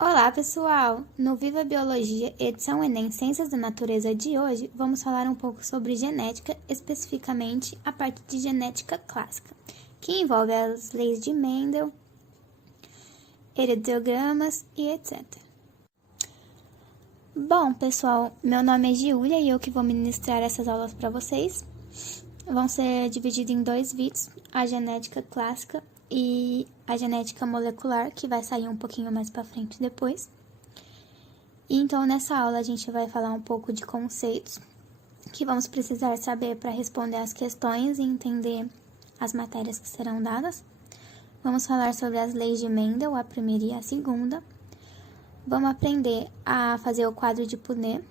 Olá, pessoal! No Viva Biologia, edição Enem Ciências da Natureza de hoje, vamos falar um pouco sobre genética, especificamente a parte de genética clássica, que envolve as leis de Mendel, heredogramas e etc. Bom, pessoal, meu nome é Giulia e eu que vou ministrar essas aulas para vocês. Vão ser divididos em dois vídeos, a genética clássica e a genética molecular, que vai sair um pouquinho mais para frente depois. E então, nessa aula, a gente vai falar um pouco de conceitos que vamos precisar saber para responder as questões e entender as matérias que serão dadas. Vamos falar sobre as leis de Mendel, a primeira e a segunda. Vamos aprender a fazer o quadro de Punnett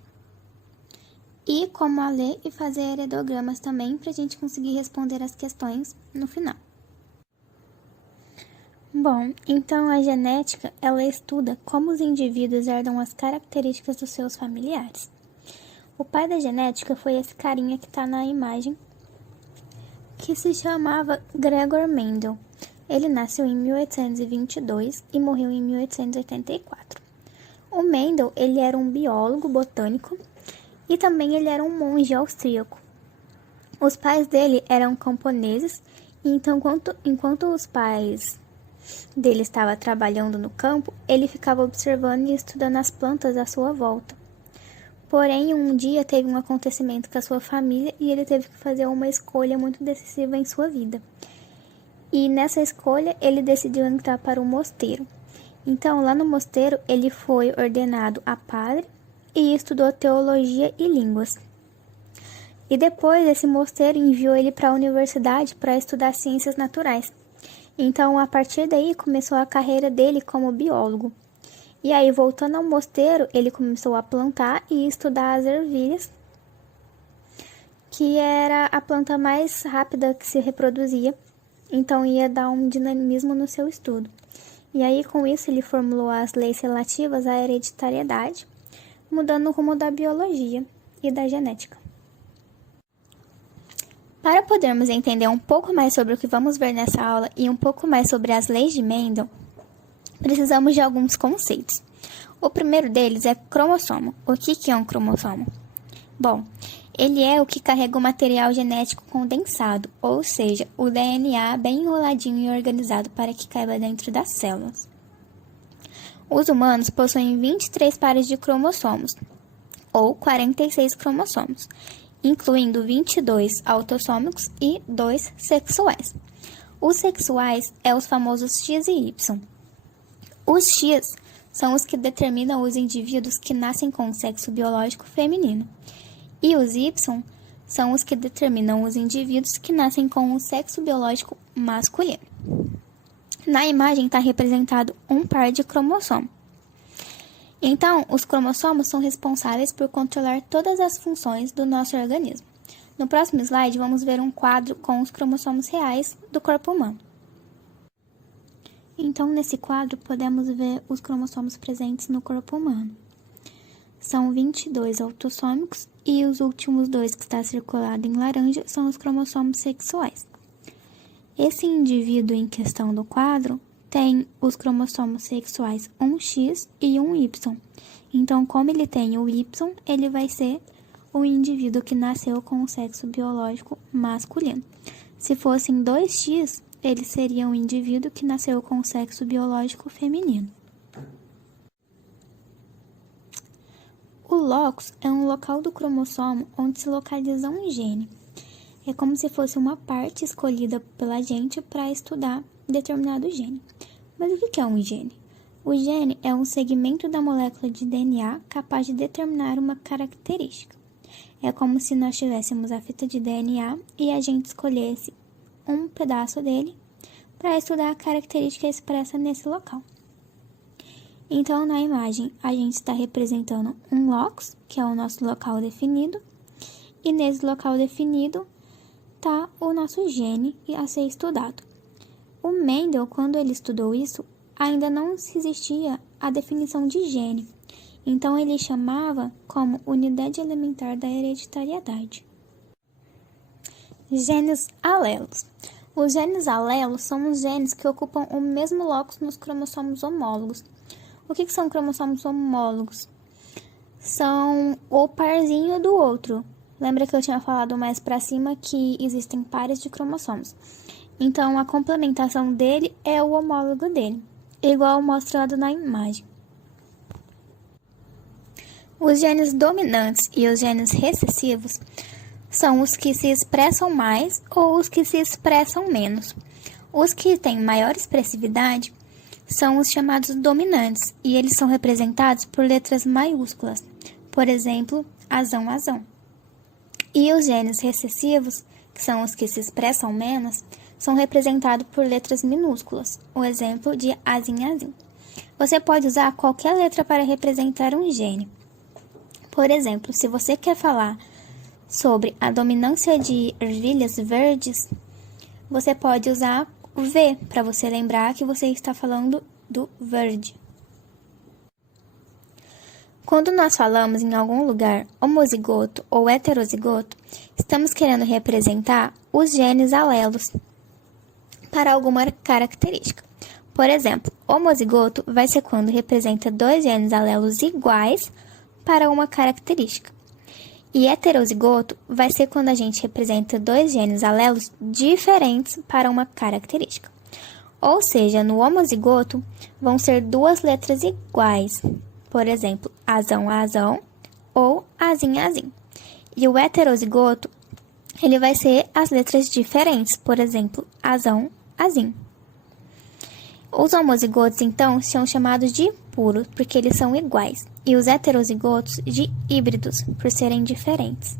e como a ler e fazer heredogramas também, para a gente conseguir responder as questões no final. Bom, então a genética, ela estuda como os indivíduos herdam as características dos seus familiares. O pai da genética foi esse carinha que está na imagem, que se chamava Gregor Mendel. Ele nasceu em 1822 e morreu em 1884. O Mendel, ele era um biólogo botânico e também ele era um monge austríaco. Os pais dele eram camponeses, e então enquanto os pais dele estavam trabalhando no campo, ele ficava observando e estudando as plantas à sua volta. Porém, um dia teve um acontecimento com a sua família e ele teve que fazer uma escolha muito decisiva em sua vida. E nessa escolha, ele decidiu entrar para o mosteiro. Então, lá no mosteiro, ele foi ordenado a padre e estudou teologia e línguas. E depois, esse mosteiro enviou ele para a universidade para estudar ciências naturais. Então, a partir daí, começou a carreira dele como biólogo. E aí, voltando ao mosteiro, ele começou a plantar e estudar as ervilhas, que era a planta mais rápida que se reproduzia. Então, ia dar um dinamismo no seu estudo. E aí, com isso, ele formulou as leis relativas à hereditariedade, mudando o rumo da biologia e da genética. Para podermos entender um pouco mais sobre o que vamos ver nessa aula e um pouco mais sobre as leis de Mendel, precisamos de alguns conceitos. O primeiro deles é cromossomo. O que é um cromossomo? Bom, ele é o que carrega o material genético condensado, ou seja, o DNA bem enroladinho e organizado para que caiba dentro das células. Os humanos possuem 23 pares de cromossomos, ou 46 cromossomos, incluindo 22 autossômicos e 2 sexuais. Os sexuais é os famosos X e Y. Os X são os que determinam os indivíduos que nascem com o sexo biológico feminino, e os Y são os que determinam os indivíduos que nascem com o sexo biológico masculino. Na imagem está representado um par de cromossomo. Então, os cromossomos são responsáveis por controlar todas as funções do nosso organismo. No próximo slide, vamos ver um quadro com os cromossomos reais do corpo humano. Então, nesse quadro, podemos ver os cromossomos presentes no corpo humano. São 22 autossômicos e os últimos dois que está circulado em laranja são os cromossomos sexuais. Esse indivíduo em questão do quadro tem os cromossomos sexuais 1X e 1Y. Então, como ele tem o Y, ele vai ser o indivíduo que nasceu com o sexo biológico masculino. Se fossem 2X, ele seria um indivíduo que nasceu com o sexo biológico feminino. O locus é um local do cromossomo onde se localiza um gene. É como se fosse uma parte escolhida pela gente para estudar determinado gene. Mas o que é um gene? O gene é um segmento da molécula de DNA capaz de determinar uma característica. É como se nós tivéssemos a fita de DNA e a gente escolhesse um pedaço dele para estudar a característica expressa nesse local. Então, na imagem, a gente está representando um locus, que é o nosso local definido, e nesse local definido está o nosso gene a ser estudado. O Mendel, quando ele estudou isso, ainda não existia a definição de gene, então ele chamava como unidade elementar da hereditariedade. Genes alelos. Os genes alelos são os genes que ocupam o mesmo locus nos cromossomos homólogos. O que são cromossomos homólogos? São o parzinho do outro. Lembra que eu tinha falado mais pra cima que existem pares de cromossomos. Então, a complementação dele é o homólogo dele, igual mostrado na imagem. Os genes dominantes e os genes recessivos são os que se expressam mais ou os que se expressam menos. Os que têm maior expressividade são os chamados dominantes, e eles são representados por letras maiúsculas, por exemplo, azão, azão. E os genes recessivos, que são os que se expressam menos, são representados por letras minúsculas, o exemplo de azim, azim. Você pode usar qualquer letra para representar um gene. Por exemplo, se você quer falar sobre a dominância de ervilhas verdes, você pode usar o V para você lembrar que você está falando do verde. Quando nós falamos em algum lugar homozigoto ou heterozigoto, estamos querendo representar os genes alelos para alguma característica. Por exemplo, homozigoto vai ser quando representa dois genes alelos iguais para uma característica. E heterozigoto vai ser quando a gente representa dois genes alelos diferentes para uma característica. Ou seja, no homozigoto vão ser duas letras iguais, por exemplo, azão, azão ou azim, azim. E o heterozigoto, ele vai ser as letras diferentes, por exemplo, azão, azim. Os homozigotos, então, são chamados de puros, porque eles são iguais, e os heterozigotos de híbridos, por serem diferentes.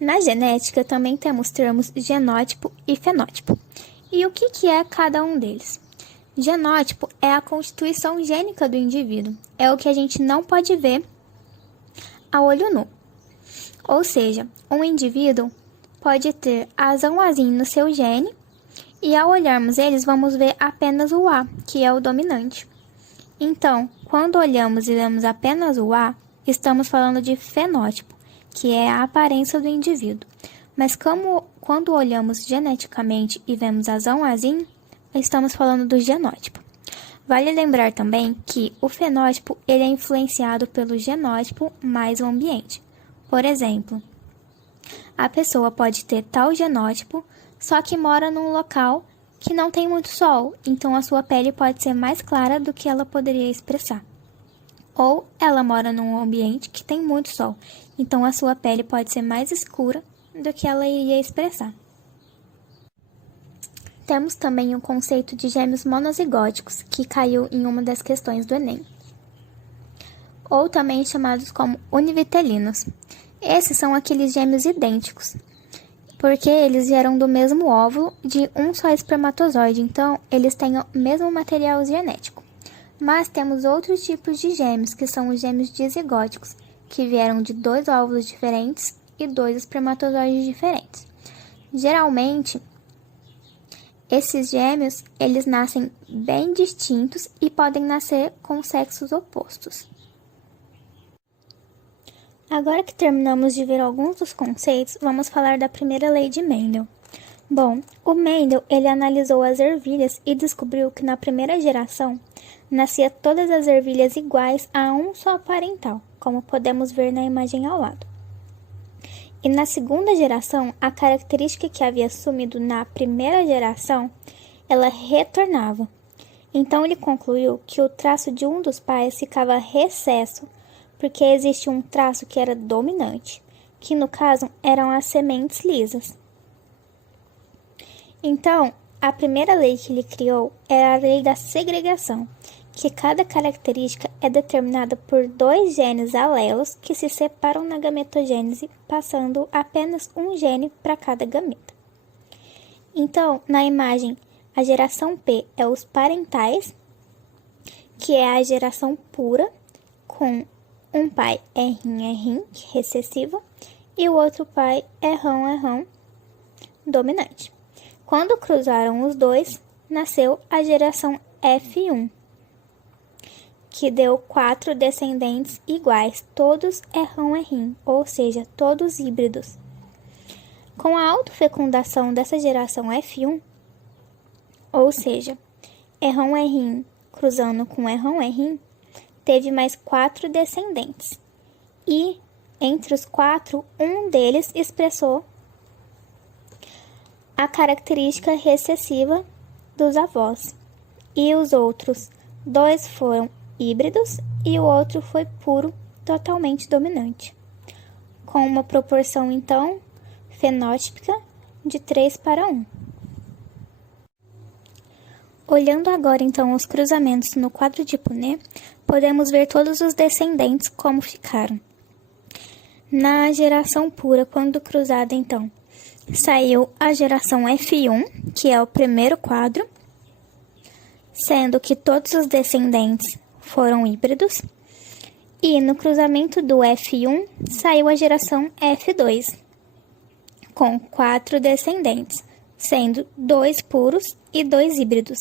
Na genética, também temos termos genótipo e fenótipo. E o que é cada um deles? Genótipo é a constituição gênica do indivíduo, é o que a gente não pode ver a olho nu. Ou seja, um indivíduo pode ter azão, azim no seu gene, e ao olharmos eles, vamos ver apenas o A, que é o dominante. Então, quando olhamos e vemos apenas o A, estamos falando de fenótipo, que é a aparência do indivíduo. Mas quando olhamos geneticamente e vemos azão, azim, estamos falando do genótipo. Vale lembrar também que o fenótipo ele é influenciado pelo genótipo mais o ambiente. Por exemplo, a pessoa pode ter tal genótipo, só que mora num local que não tem muito sol, então a sua pele pode ser mais clara do que ela poderia expressar. Ou ela mora num ambiente que tem muito sol, então a sua pele pode ser mais escura do que ela iria expressar. Temos também o conceito de gêmeos monozigóticos, que caiu em uma das questões do Enem, ou também chamados como univitelinos. Esses são aqueles gêmeos idênticos, porque eles vieram do mesmo óvulo de um só espermatozoide, então eles têm o mesmo material genético. Mas temos outros tipos de gêmeos, que são os gêmeos dizigóticos, que vieram de dois óvulos diferentes e dois espermatozoides diferentes. Geralmente, esses gêmeos, eles nascem bem distintos e podem nascer com sexos opostos. Agora que terminamos de ver alguns dos conceitos, vamos falar da primeira lei de Mendel. Bom, o Mendel, ele analisou as ervilhas e descobriu que na primeira geração, nascia todas as ervilhas iguais a um só parental, como podemos ver na imagem ao lado. E na segunda geração, a característica que havia sumido na primeira geração, ela retornava. Então ele concluiu que o traço de um dos pais ficava recesso, porque existia um traço que era dominante, que no caso eram as sementes lisas. Então, a primeira lei que ele criou era a lei da segregação, que cada característica é determinada por dois genes alelos que se separam na gametogênese, passando apenas um gene para cada gameta. Então, na imagem, a geração P é os parentais, que é a geração pura, com um pai R1, recessivo, e o outro pai R1, dominante. Quando cruzaram os dois, nasceu a geração F1, que deu 4 descendentes iguais, todos R1, ou seja, todos híbridos. Com a autofecundação dessa geração F1, ou seja, R1 cruzando com Errom-Errim, teve mais 4 descendentes. E, entre os 4, um deles expressou a característica recessiva dos avós. E os outros 2 foram híbridos e o outro foi puro, totalmente dominante. Com uma proporção, então, fenótipica de 3:1. Olhando agora, então, os cruzamentos no quadro de Punnett, podemos ver todos os descendentes como ficaram. Na geração pura, quando cruzada, então, saiu a geração F1, que é o primeiro quadro, sendo que todos os descendentes foram híbridos. E no cruzamento do F1, saiu a geração F2, com 4 descendentes, sendo 2 puros e 2 híbridos.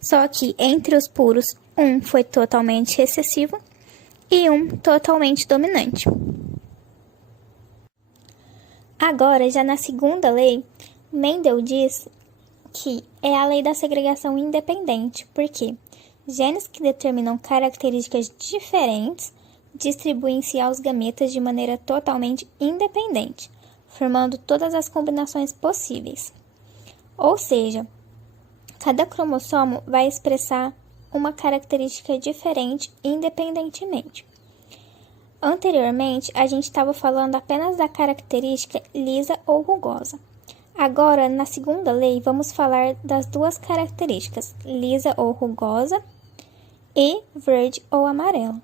Só que entre os puros, um foi totalmente recessivo e um totalmente dominante. Agora, já na segunda lei, Mendel diz que é a lei da segregação independente, porque genes que determinam características diferentes distribuem-se aos gametas de maneira totalmente independente, formando todas as combinações possíveis. Ou seja, cada cromossomo vai expressar uma característica diferente independentemente. Anteriormente, a gente estava falando apenas da característica lisa ou rugosa. Agora, na segunda lei, vamos falar das duas características, lisa ou rugosa e verde ou amarela.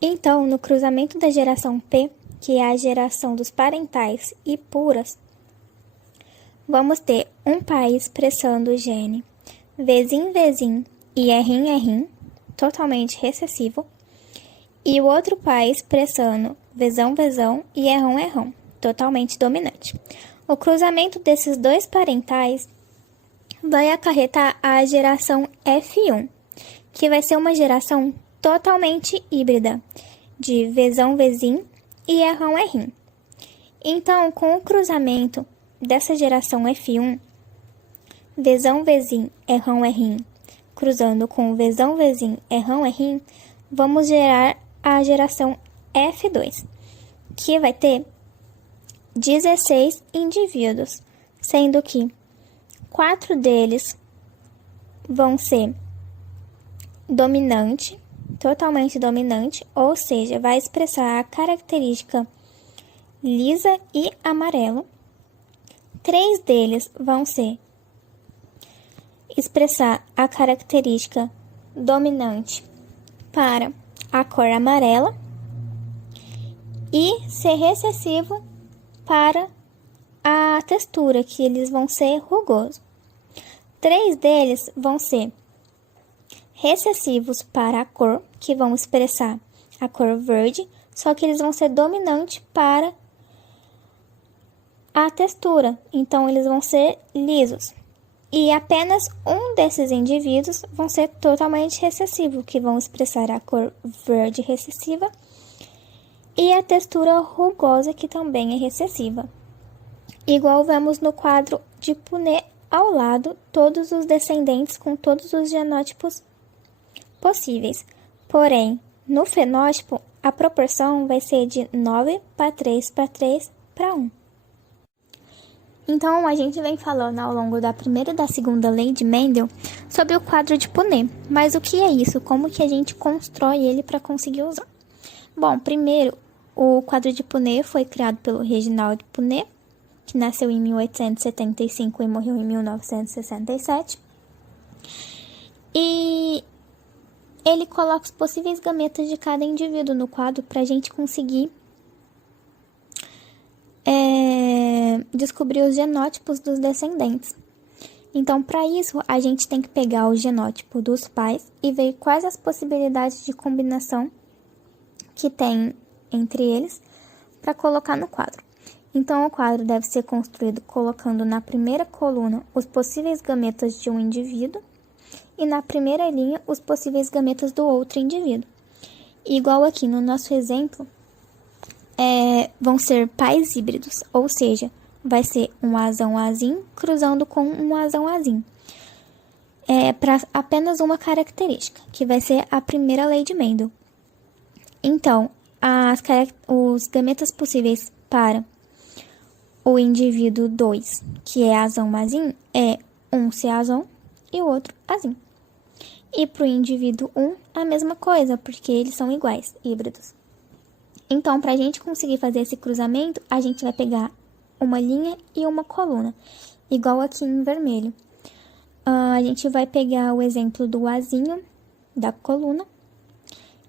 Então, no cruzamento da geração P, que é a geração dos parentais e puras, vamos ter um pai expressando o gene Vzin e Errim, totalmente recessivo, e o outro pai expressando Vzão e Errom, totalmente dominante. O cruzamento desses dois parentais vai acarretar a geração F1, que vai ser uma geração totalmente híbrida, de Vzin e Errom. Então, com o cruzamento dessa geração F1, Vzin, Errom, cruzando com Vzin, Errom, vamos gerar a geração F2, que vai ter 16 indivíduos, sendo que 4 deles vão ser dominante, totalmente dominante, ou seja, vai expressar a característica lisa e amarelo. 3 deles vão expressar a característica dominante para a cor amarela e ser recessivo para a textura, que eles vão ser rugosos. 3 deles vão ser recessivos para a cor, que vão expressar a cor verde, só que eles vão ser dominantes para a textura, então eles vão ser lisos. E apenas um desses indivíduos vão ser totalmente recessivo, que vão expressar a cor verde recessiva e a textura rugosa, que também é recessiva. Igual vemos no quadro de Punnett ao lado, todos os descendentes com todos os genótipos possíveis. Porém, no fenótipo, a proporção vai ser de 9:3:3:1. Então, a gente vem falando ao longo da primeira e da segunda lei de Mendel sobre o quadro de Punnett. Mas o que é isso? Como que a gente constrói ele para conseguir usar? Bom, primeiro, o quadro de Punnett foi criado pelo Reginald Punnett, que nasceu em 1875 e morreu em 1967. E ele coloca os possíveis gametas de cada indivíduo no quadro para a gente conseguir descobrir os genótipos dos descendentes. Então, para isso, a gente tem que pegar o genótipo dos pais e ver quais as possibilidades de combinação que tem entre eles para colocar no quadro. Então, o quadro deve ser construído colocando na primeira coluna os possíveis gametas de um indivíduo e na primeira linha os possíveis gametas do outro indivíduo. Igual aqui no nosso exemplo, vão ser pais híbridos, ou seja, vai ser um Azão Azim cruzando com um Azão Azim. para apenas uma característica, que vai ser a primeira lei de Mendel. Então, os gametas possíveis para o indivíduo 2, que é azão mazim, é um ser azão e o outro azim. E para o indivíduo 1, a mesma coisa, porque eles são iguais, híbridos. Então, para a gente conseguir fazer esse cruzamento, a gente vai pegar uma linha e uma coluna, igual aqui em vermelho. A gente vai pegar o exemplo do azinho da coluna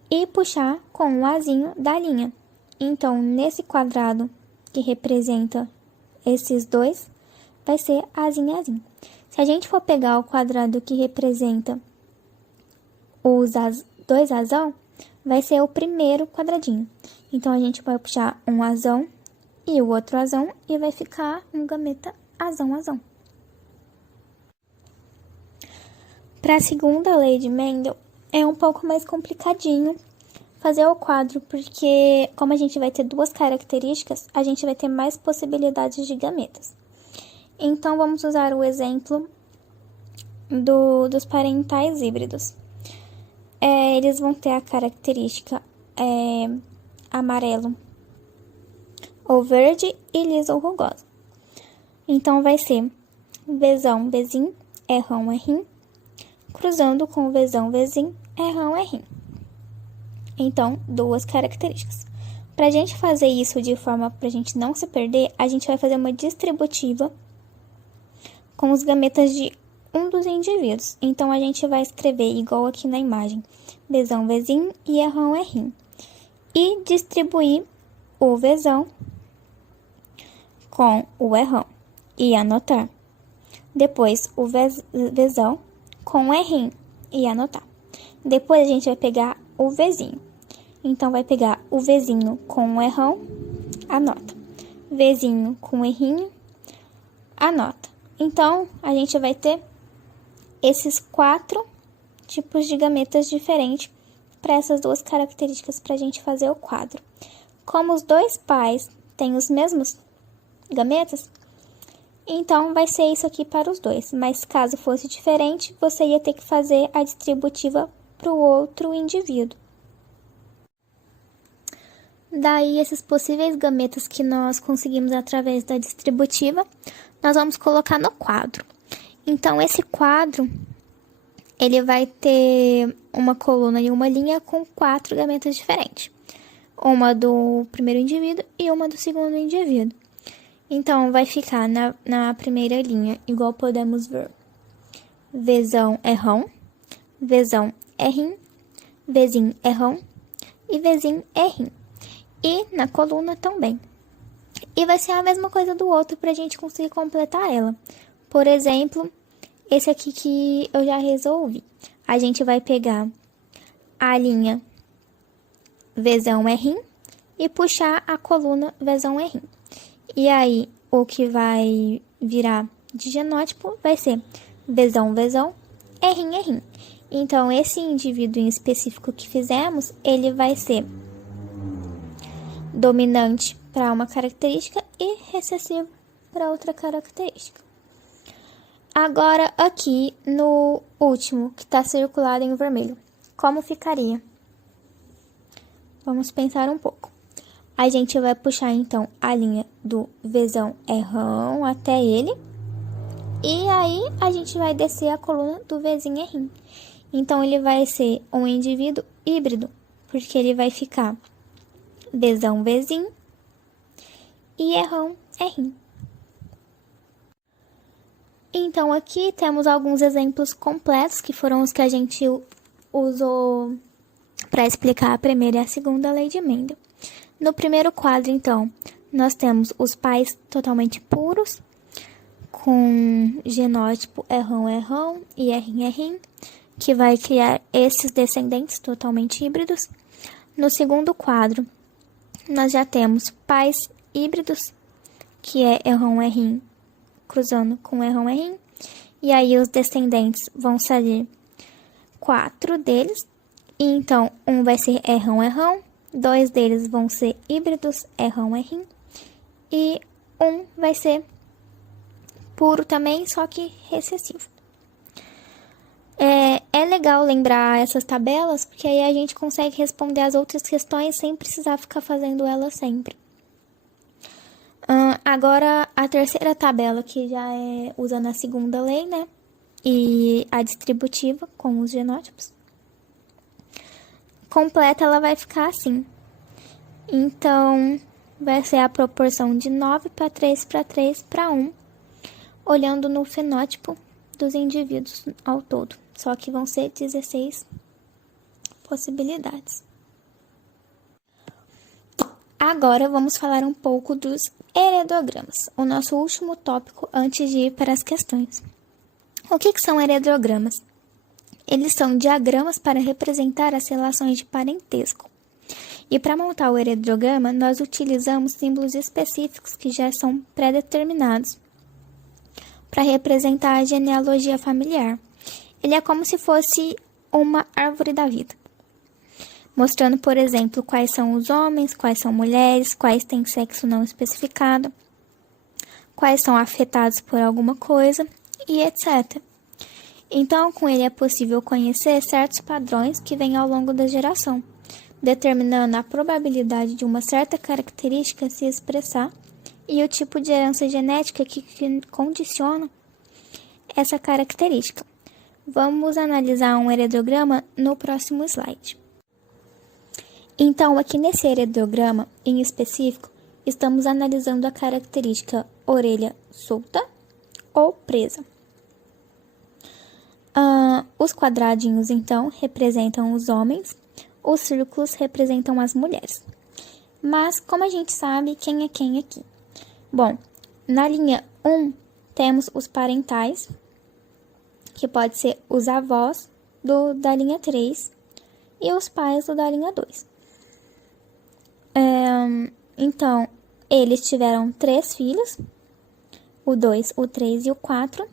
e puxar com o azinho da linha. Então, nesse quadrado que representa esses dois, vai ser azinho e azinho. Se a gente for pegar o quadrado que representa os dois azão, vai ser o primeiro quadradinho. Então, a gente vai puxar um azão e o outro azão e vai ficar um gameta azão-azão. Para a segunda lei de Mendel, é um pouco mais complicadinho fazer o quadro, porque como a gente vai ter duas características, a gente vai ter mais possibilidades de gametas. Então, vamos usar o exemplo dos parentais híbridos. Eles vão ter a característica amarelo ou verde e lisa ou rugosa. Então, vai ser Vzão, Vzim, Rão, Rim, cruzando com Vzão, Vzim, Rão, Rim. Então, duas características. Para a gente fazer isso de forma para a gente não se perder, a gente vai fazer uma distributiva com os gametas de um dos indivíduos. Então, a gente vai escrever igual aqui na imagem, Vzão, Vzim e Rão, Rim. E distribuir o Vzão com o Rão e anotar. Depois, o Vzão com o Rim e anotar. Depois, a gente vai pegar o Vzinho. Então, vai pegar o Vzinho com o Rão, anota. Vzinho com o Rrinho, anota. Então, a gente vai ter esses 4 tipos de gametas diferentes para essas duas características para a gente fazer o quadro. Como os dois pais têm os mesmos gametas, então vai ser isso aqui para os dois. Mas caso fosse diferente, você ia ter que fazer a distributiva para o outro indivíduo. Daí, esses possíveis gametas que nós conseguimos através da distributiva, nós vamos colocar no quadro. Então, esse quadro, ele vai ter uma coluna e uma linha com 4 gametas diferentes. Uma do primeiro indivíduo e uma do segundo indivíduo. Então, vai ficar na primeira linha, igual podemos ver. Vzão é Rão, Vzão é Rim, Vzinho é Rão e Vzinho é Rim. E na coluna também. E vai ser a mesma coisa do outro para a gente conseguir completar ela. Por exemplo, esse aqui que eu já resolvi. A gente vai pegar a linha Vzão é Rim e puxar a coluna Vzão é Rim. E aí, o que vai virar de genótipo vai ser Vzão, Vzão, Rim, Rim. Então, esse indivíduo em específico que fizemos, ele vai ser dominante para uma característica e recessivo para outra característica. Agora, aqui no último, que está circulado em vermelho, como ficaria? Vamos pensar um pouco. A gente vai puxar, então, a linha do Vzão é Rão até ele. E aí, a gente vai descer a coluna do Vzinho é Rim. Então, ele vai ser um indivíduo híbrido, porque ele vai ficar Vzão, Vzinho e Rão, Rim. Então, aqui temos alguns exemplos completos, que foram os que a gente usou para explicar a primeira e a segunda lei de Mendel. No primeiro quadro, então, nós temos os pais totalmente puros, com genótipo Rão e Rim, que vai criar esses descendentes totalmente híbridos. No segundo quadro, nós já temos pais híbridos, que é Rão, Rim, cruzando com Rão, Rim. E aí, os descendentes vão sair 4 deles. E então, um vai ser Rão, 2 deles vão ser híbridos Rão, Rim. E um vai ser puro também, só que recessivo. É legal lembrar essas tabelas, porque aí a gente consegue responder as outras questões sem precisar ficar fazendo elas sempre. Agora, a terceira tabela, que já é usando a segunda lei, né? E a distributiva, com os genótipos. Completa, ela vai ficar assim. Então, vai ser a proporção de 9 para 3 para 3 para 1, olhando no fenótipo dos indivíduos ao todo. Só que vão ser 16 possibilidades. Agora vamos falar um pouco dos heredogramas, o nosso último tópico antes de ir para as questões. O que são heredogramas? Eles são diagramas para representar as relações de parentesco. E para montar o heredograma, nós utilizamos símbolos específicos que já são pré-determinados para representar a genealogia familiar. Ele é como se fosse uma árvore da vida, mostrando, por exemplo, quais são os homens, quais são mulheres, quais têm sexo não especificado, quais são afetados por alguma coisa e etc. Então, com ele é possível conhecer certos padrões que vêm ao longo da geração, determinando a probabilidade de uma certa característica se expressar e o tipo de herança genética que condiciona essa característica. Vamos analisar um heredograma no próximo slide. Então, aqui nesse heredograma, em específico, estamos analisando a característica orelha solta ou presa. Os quadradinhos, então, representam os homens, os círculos representam as mulheres. Mas, como a gente sabe, quem é quem aqui? Bom, na linha 1, temos os parentais, que pode ser os avós da linha 3 e os pais da linha 2. Então, eles tiveram 3 filhos, o 2, o 3 e o 4,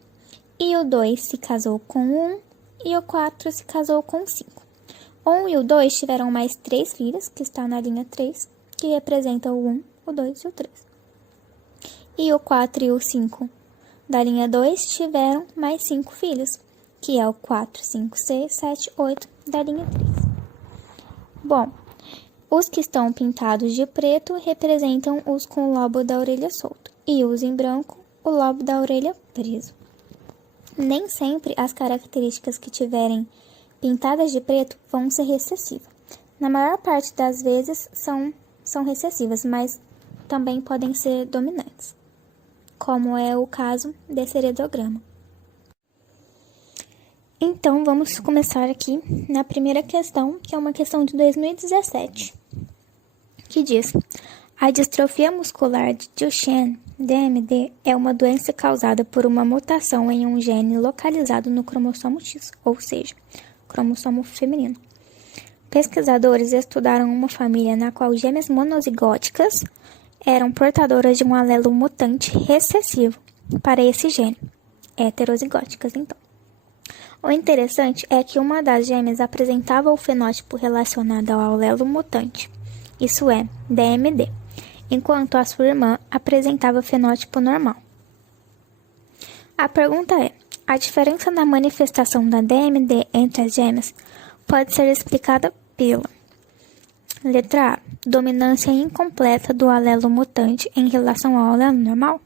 e o 2 se casou com o 1 e o 4 se casou com o 5. O 1 e o 2 tiveram mais 3 filhos, que está na linha 3, que representa o 1, o 2 e o 3. E o 4 e o 5 da linha 2 tiveram mais 5 filhos, que é o 4, 5, 6, 7, 8 da linha 3. Bom, os que estão pintados de preto representam os com o lobo da orelha solto, e os em branco, o lobo da orelha preso. Nem sempre as características que tiverem pintadas de preto vão ser recessivas. Na maior parte das vezes são recessivas, mas também podem ser dominantes, como é o caso desse heredograma. Então, vamos começar aqui na primeira questão, que é uma questão de 2017, que diz: a distrofia muscular de Duchenne, DMD, é uma doença causada por uma mutação em um gene localizado no cromossomo X, ou seja, cromossomo feminino. Pesquisadores estudaram uma família na qual gêmeas monozigóticas eram portadoras de um alelo mutante recessivo para esse gene, heterozigóticas, então. O interessante é que uma das gêmeas apresentava o fenótipo relacionado ao alelo mutante, isso é, DMD, enquanto a sua irmã apresentava fenótipo normal. A pergunta é: a diferença na manifestação da DMD entre as gêmeas pode ser explicada pela letra A, dominância incompleta do alelo mutante em relação ao alelo normal.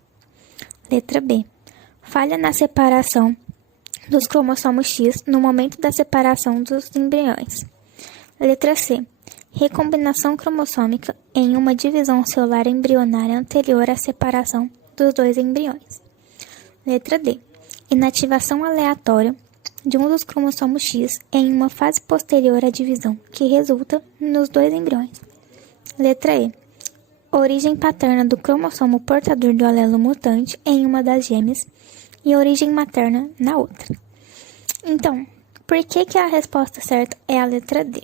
Letra B, falha na separação dos cromossomos X no momento da separação dos embriões. Letra C, recombinação cromossômica em uma divisão celular embrionária anterior à separação dos 2 embriões. Letra D, inativação aleatória de um dos cromossomos X em uma fase posterior à divisão, que resulta nos 2 embriões. Letra E, origem paterna do cromossomo portador do alelo mutante em uma das gêmeas e origem materna na outra. Então, por que a resposta certa é a letra D?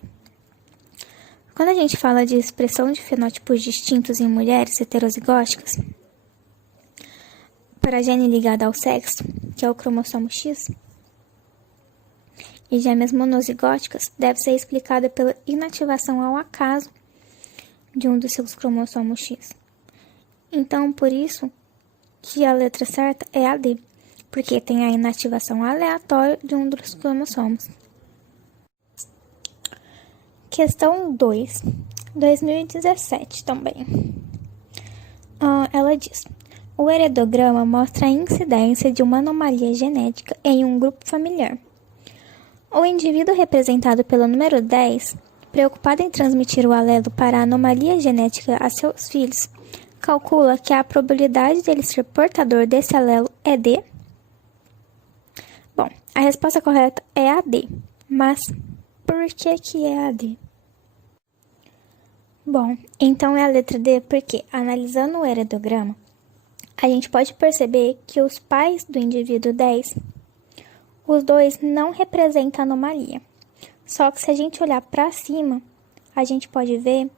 Quando a gente fala de expressão de fenótipos distintos em mulheres heterozigóticas, para gene ligado ao sexo, que é o cromossomo X, e gêmeas monozigóticas, deve ser explicada pela inativação ao acaso de um dos seus cromossomos X. Então, por isso que a letra certa é a D, porque tem a inativação aleatória de um dos cromossomos. Questão 2, 2017 também. Ela diz: o heredograma mostra a incidência de uma anomalia genética em um grupo familiar. O indivíduo representado pelo número 10, preocupado em transmitir o alelo para a anomalia genética a seus filhos, calcula que a probabilidade dele ser portador desse alelo é de... Bom, a resposta correta é a D, mas por que é a D? Bom, então é a letra D porque, analisando o heredograma, a gente pode perceber que os pais do indivíduo 10, os dois não representam anomalia. Só que se a gente olhar para cima, a gente pode ver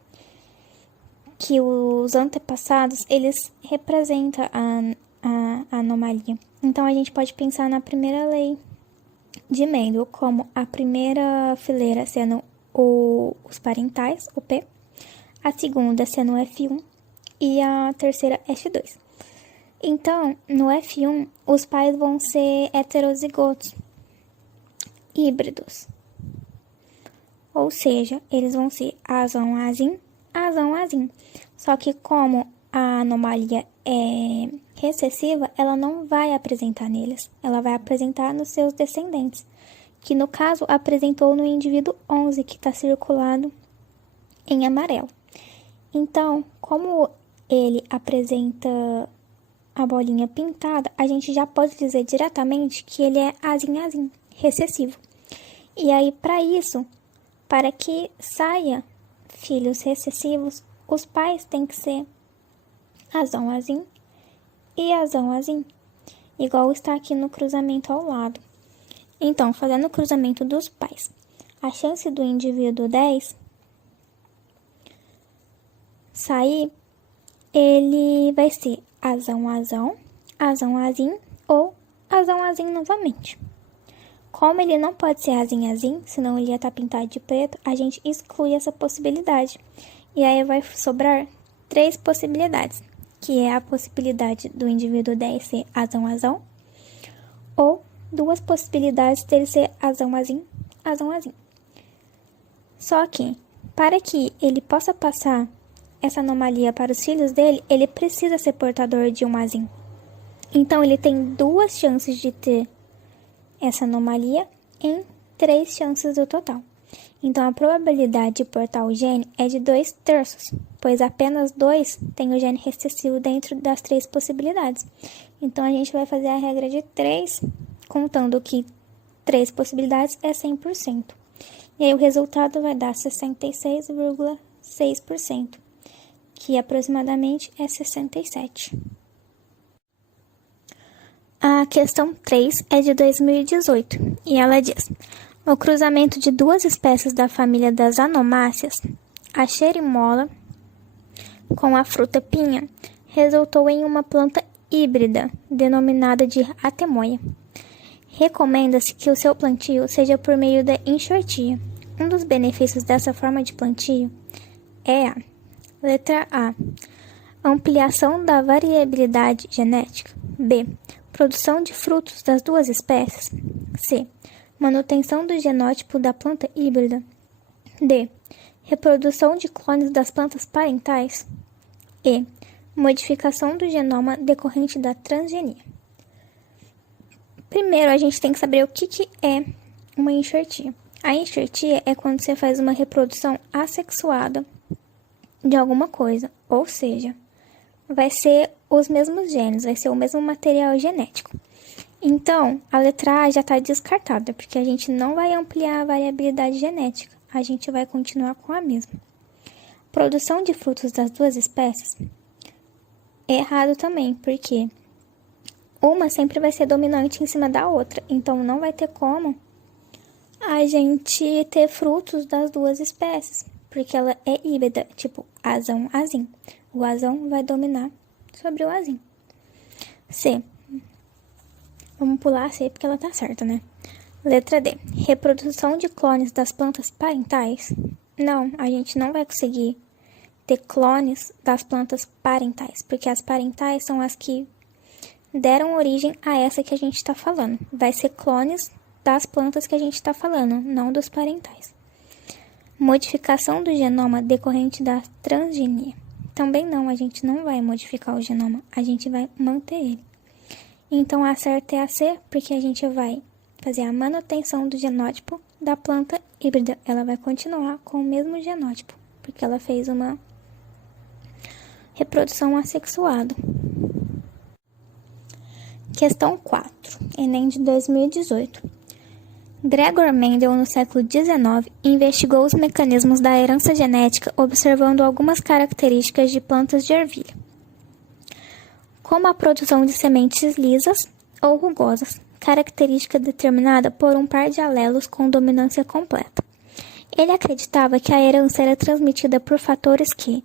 que os antepassados, eles representam a anomalia. Então, a gente pode pensar na primeira lei de Mendel, como a primeira fileira sendo os parentais, o P, a segunda sendo o F1 e a terceira F2. Então, no F1, os pais vão ser heterozigotos, híbridos. Ou seja, eles vão ser azão, azim, azão, azim. Só que como a anomalia é recessiva, ela não vai apresentar neles. Ela vai apresentar nos seus descendentes, que no caso apresentou no indivíduo 11, que está circulado em amarelo. Então, como ele apresenta a bolinha pintada, a gente já pode dizer diretamente que ele é azim-azim, recessivo. E aí, para isso, para que saia filhos recessivos, os pais têm que ser azão-azim e azão-azim, igual está aqui no cruzamento ao lado. Então, fazendo o cruzamento dos pais, a chance do indivíduo 10 sair, ele vai ser azão-azão, azão-azim ou azão-azim novamente. Como ele não pode ser azim-azim, senão ele ia estar pintado de preto, a gente exclui essa possibilidade. E aí vai sobrar 3 possibilidades, que é a possibilidade do indivíduo 10 ser azão-azão, ou 2 possibilidades dele ser azão-azim, azão-azim. Só que, para que ele possa passar essa anomalia para os filhos dele, ele precisa ser portador de um azim. Então, ele tem 2 chances de ter essa anomalia em 3 chances do total. Então, a probabilidade de portar o gene é de 2/3, pois apenas 2 tem o gene recessivo dentro das 3 possibilidades. Então, a gente vai fazer a regra de 3, contando que 3 possibilidades é 100%. E aí, o resultado vai dar 66,6%, que aproximadamente é 67. A questão 3 é de 2018 e ela diz: o cruzamento de 2 espécies da família das anomáceas, a xerimola com a fruta pinha, resultou em uma planta híbrida denominada de atemoia. Recomenda-se que o seu plantio seja por meio da enxertia. Um dos benefícios dessa forma de plantio é a letra A, ampliação da variabilidade genética. B, produção de frutos das 2 espécies. C, manutenção do genótipo da planta híbrida. D, reprodução de clones das plantas parentais. E, modificação do genoma decorrente da transgenia. Primeiro, a gente tem que saber o que é uma enxertia. A enxertia é quando você faz uma reprodução assexuada de alguma coisa, ou seja, vai ser os mesmos genes, vai ser o mesmo material genético. Então, a letra A já está descartada, porque a gente não vai ampliar a variabilidade genética, a gente vai continuar com a mesma. Produção de frutos das 2 espécies é errado também, porque uma sempre vai ser dominante em cima da outra, então não vai ter como a gente ter frutos das 2 espécies, porque ela é híbrida, tipo azão, azim. O azão vai dominar sobre o azim. C. Vamos pular a C porque ela tá certa, né? Letra D. Reprodução de clones das plantas parentais. Não, a gente não vai conseguir ter clones das plantas parentais, porque as parentais são as que deram origem a essa que a gente está falando. Vai ser clones das plantas que a gente está falando, não dos parentais. Modificação do genoma decorrente da transgenia. Também não, a gente não vai modificar o genoma, a gente vai manter ele. Então, a certa é a C, porque a gente vai fazer a manutenção do genótipo da planta híbrida. Ela vai continuar com o mesmo genótipo, porque ela fez uma reprodução assexuada. Questão 4, Enem de 2018. Gregor Mendel, no século XIX, investigou os mecanismos da herança genética observando algumas características de plantas de ervilha, como a produção de sementes lisas ou rugosas, característica determinada por um par de alelos com dominância completa. Ele acreditava que a herança era transmitida por fatores que,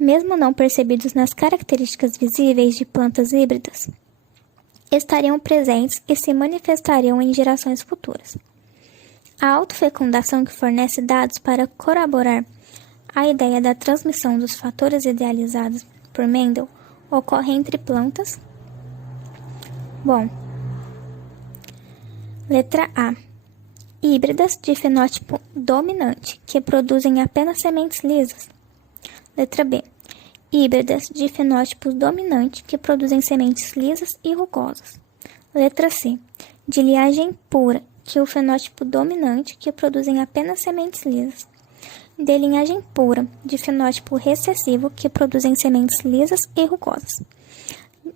mesmo não percebidos nas características visíveis de plantas híbridas, estariam presentes e se manifestariam em gerações futuras. A autofecundação, que fornece dados para corroborar a ideia da transmissão dos fatores idealizados por Mendel, ocorre entre plantas. Letra A. Híbridas de fenótipo dominante, que produzem apenas sementes lisas. Letra B. Híbridas de fenótipo dominante, que produzem sementes lisas e rugosas. Letra C. De linhagem pura, que o fenótipo dominante, que produzem apenas sementes lisas. De linhagem pura, de fenótipo recessivo, que produzem sementes lisas e rugosas.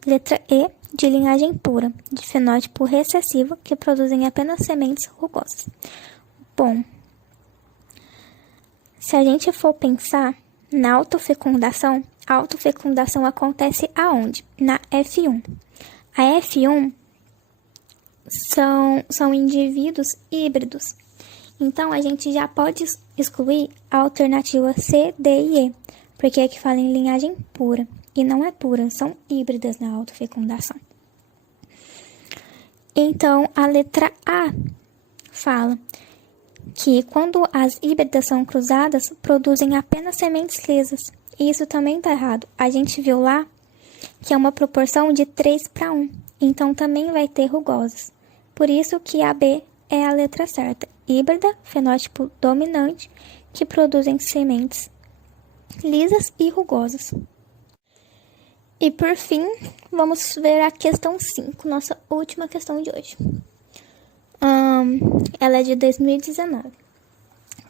Letra E. De linhagem pura, de fenótipo recessivo, que produzem apenas sementes rugosas. Bom, se a gente for pensar na autofecundação, a autofecundação acontece aonde? Na F1. A F1 são indivíduos híbridos. Então, a gente já pode excluir a alternativa C, D e E, porque é que fala em linhagem pura. E não é pura, são híbridas na autofecundação. Então, a letra A fala que quando as híbridas são cruzadas, produzem apenas sementes lisas. E isso também está errado. A gente viu lá que é uma proporção de 3:1. Então, também vai ter rugosas. Por isso que a B é a letra certa. Híbrida, fenótipo dominante, que produzem sementes lisas e rugosas. E por fim, vamos ver a questão 5, nossa última questão de hoje. Ela é de 2019.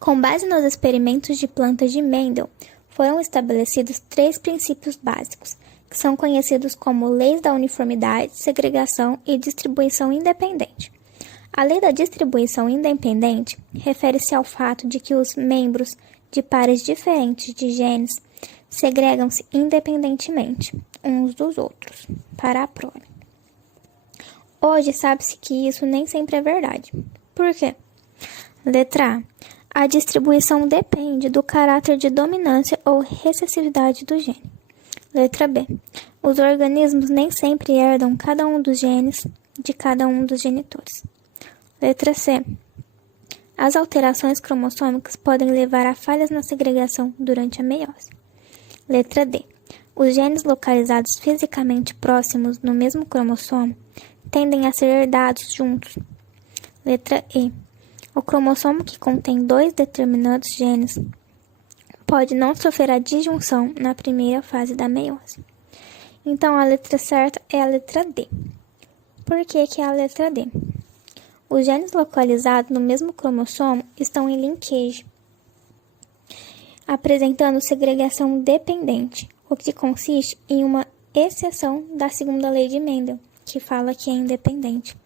Com base nos experimentos de plantas de Mendel, foram estabelecidos 3 princípios básicos, que são conhecidos como leis da uniformidade, segregação e distribuição independente. A lei da distribuição independente refere-se ao fato de que os membros de pares diferentes de genes segregam-se independentemente uns dos outros para a prole. Hoje sabe-se que isso nem sempre é verdade. Por quê? Letra A. A distribuição depende do caráter de dominância ou recessividade do gene. Letra B. Os organismos nem sempre herdam cada um dos genes de cada um dos genitores. Letra C. As alterações cromossômicas podem levar a falhas na segregação durante a meiose. Letra D. Os genes localizados fisicamente próximos no mesmo cromossomo tendem a ser herdados juntos. Letra E. O cromossomo que contém 2 determinados genes pode não sofrer a disjunção na primeira fase da meiose. Então, a letra certa é a letra D. Por que é a letra D? Os genes localizados no mesmo cromossomo estão em linkage, apresentando segregação dependente, o que consiste em uma exceção da segunda lei de Mendel, que fala que é independente.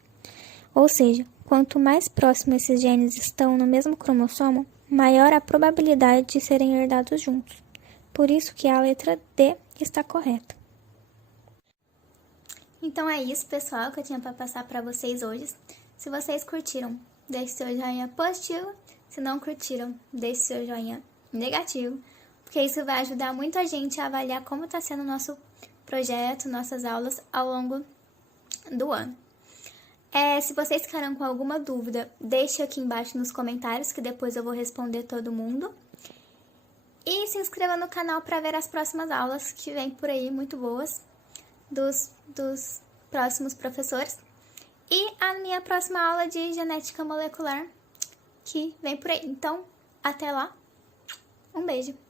Ou seja, quanto mais próximos esses genes estão no mesmo cromossomo, maior a probabilidade de serem herdados juntos. Por isso que a letra D está correta. Então é isso, pessoal, que eu tinha para passar para vocês hoje. Se vocês curtiram, deixe seu joinha positivo. Se não curtiram, deixe seu joinha negativo, porque isso vai ajudar muito a gente a avaliar como está sendo o nosso projeto, nossas aulas ao longo do ano. Se vocês ficaram com alguma dúvida, deixe aqui embaixo nos comentários, que depois eu vou responder todo mundo. E se inscreva no canal para ver as próximas aulas que vem por aí, muito boas, dos próximos professores e a minha próxima aula de genética molecular que vem por aí. Então, até lá. Um beijo.